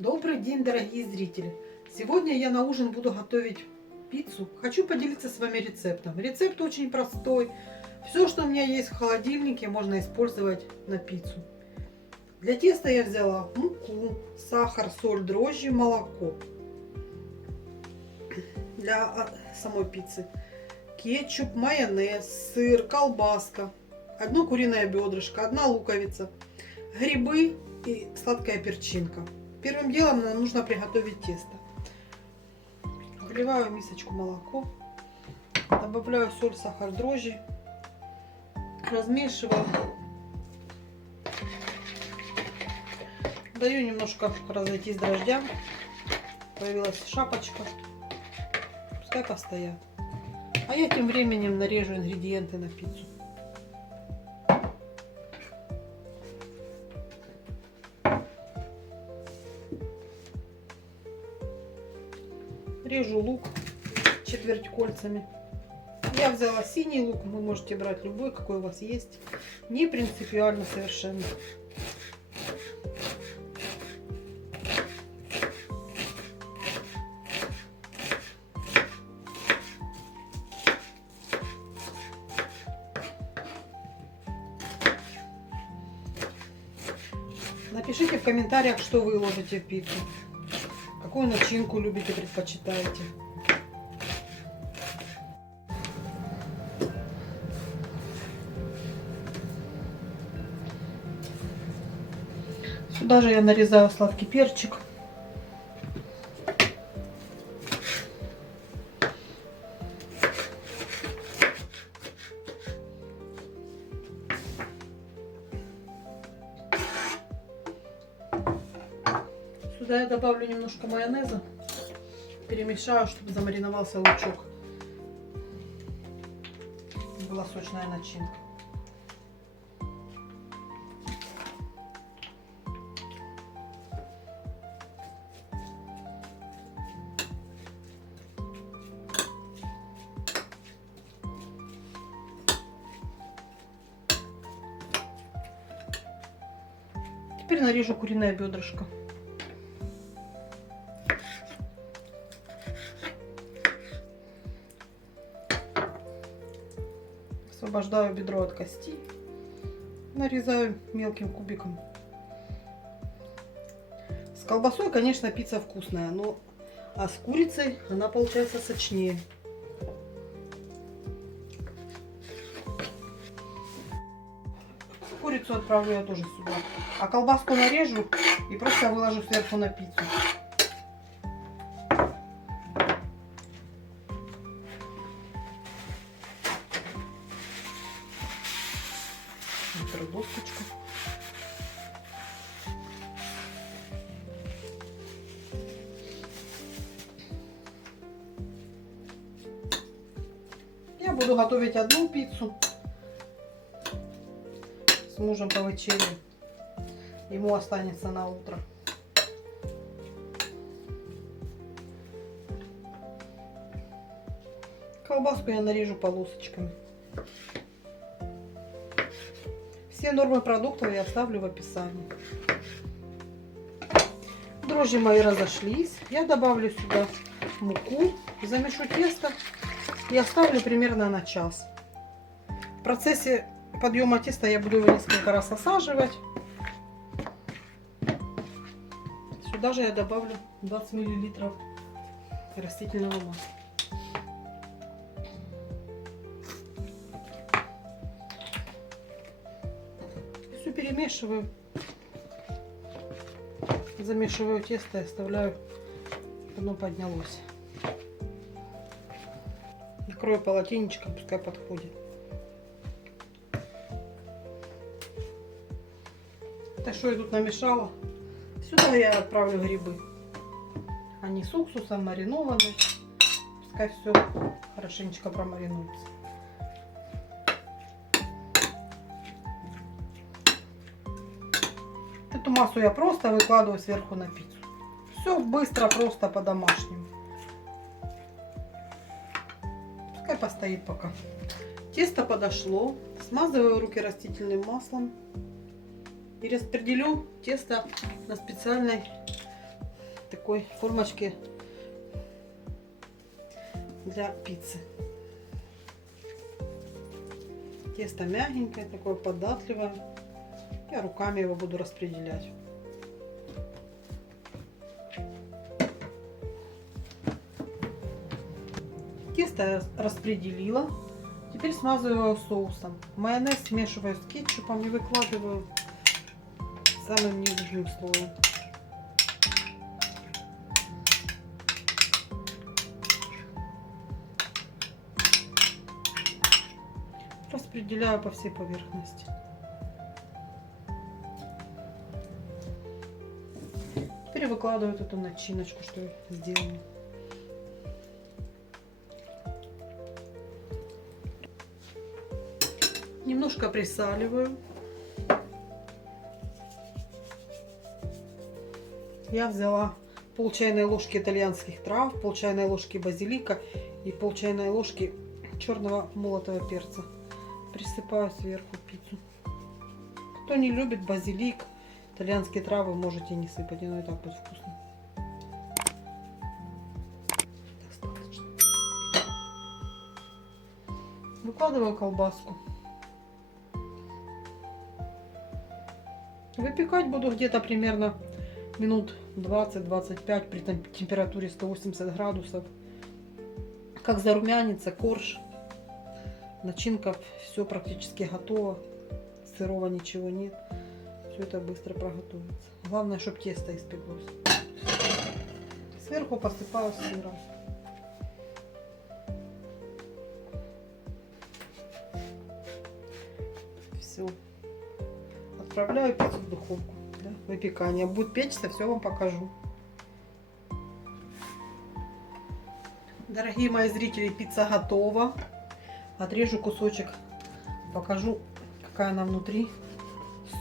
Добрый день, дорогие зрители! Сегодня я на ужин буду готовить пиццу. Хочу поделиться с вами рецептом. Рецепт очень простой. Все, что у меня есть в холодильнике, можно использовать на пиццу. Для теста я взяла муку, сахар, соль, дрожжи, молоко. Для самой пиццы кетчуп, майонез, сыр, колбаска, одно куриное бедрышко, одна луковица, грибы и сладкая перчинка. Первым делом нам нужно приготовить тесто. Вливаю в мисочку молоко, добавляю соль, сахар, дрожжи, размешиваю, даю немножко разойтись дрожжам, появилась шапочка, пускай постоят. А я тем временем нарежу ингредиенты на пиццу. Режу лук четверть кольцами. Я взяла синий лук, вы можете брать любой, какой у вас есть. Не принципиально совершенно. Напишите в комментариях, что вы ложите в пиццу. Какую начинку любите, предпочитаете. Сюда же я нарезаю сладкий перчик. Сюда я добавлю немножко майонеза. Перемешаю, чтобы замариновался лучок. Была сочная начинка. Теперь нарежу куриное бедрышко. Освобождаю бедро от кости, нарезаю мелким кубиком. С колбасой, конечно, пицца вкусная, но с курицей она получается сочнее. Курицу отправлю я тоже сюда, а колбаску нарежу и просто выложу сверху на пиццу. Досточку. Я буду готовить одну пиццу с мужем по вечере. Ему останется на утро. Колбаску я нарежу полосочками. Все нормы продуктов я оставлю в описании. Дрожжи мои разошлись. Я добавлю сюда муку, замешу тесто и оставлю примерно на час. В процессе подъема теста я буду его несколько раз осаживать. Сюда же я добавлю 20 мл растительного масла. Все перемешиваю, замешиваю тесто и оставляю, оно поднялось. Накрою полотенечком, пускай подходит. Так что я тут намешала. Сюда я отправлю грибы. Они с уксусом маринованные. Пускай все хорошенечко промаринуется. Эту массу я просто выкладываю сверху на пиццу. Все быстро, просто по-домашнему. Пускай постоит пока. Тесто подошло. Смазываю руки растительным маслом. И распределю тесто на специальной такой формочке для пиццы. Тесто мягенькое, такое податливое. Я руками его буду распределять. Тесто я распределила. Теперь смазываю соусом. Майонез смешиваю с кетчупом и выкладываю самым нижним слоем. Распределяю по всей поверхности. Теперь выкладываю эту начиночку, что я сделала. Немножко присаливаю. Я взяла пол чайной ложки итальянских трав, пол чайной ложки базилика и пол чайной ложки черного молотого перца. Присыпаю сверху пиццу. Кто не любит базилик, итальянские травы, можете не сыпать, но и так будет вкусно. Достаточно. Выкладываю колбаску. Выпекать буду где-то примерно минут 20-25 при температуре 180 градусов. Как зарумянится корж, начинка, все практически готово. Сырого ничего нет. Все это быстро проготовится. Главное, чтобы тесто испеклось. Сверху посыпаю сыром. Все. Отправляю пиццу в духовку для выпекания. Будет печься, все вам покажу. Дорогие мои зрители, пицца готова. Отрежу кусочек, покажу, какая она внутри.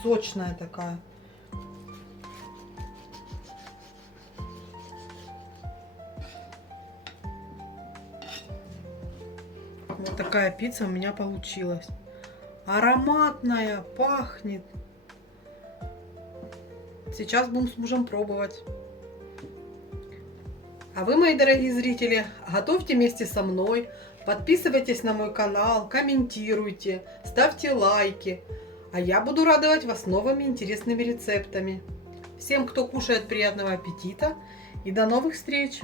Сочная такая. Вот такая пицца у меня получилась. Ароматная, пахнет. Сейчас будем с мужем пробовать. А вы, мои дорогие зрители, готовьте вместе со мной. Подписывайтесь на мой канал, комментируйте, ставьте лайки. А я буду радовать вас новыми интересными рецептами. Всем, кто кушает, приятного аппетита и до новых встреч!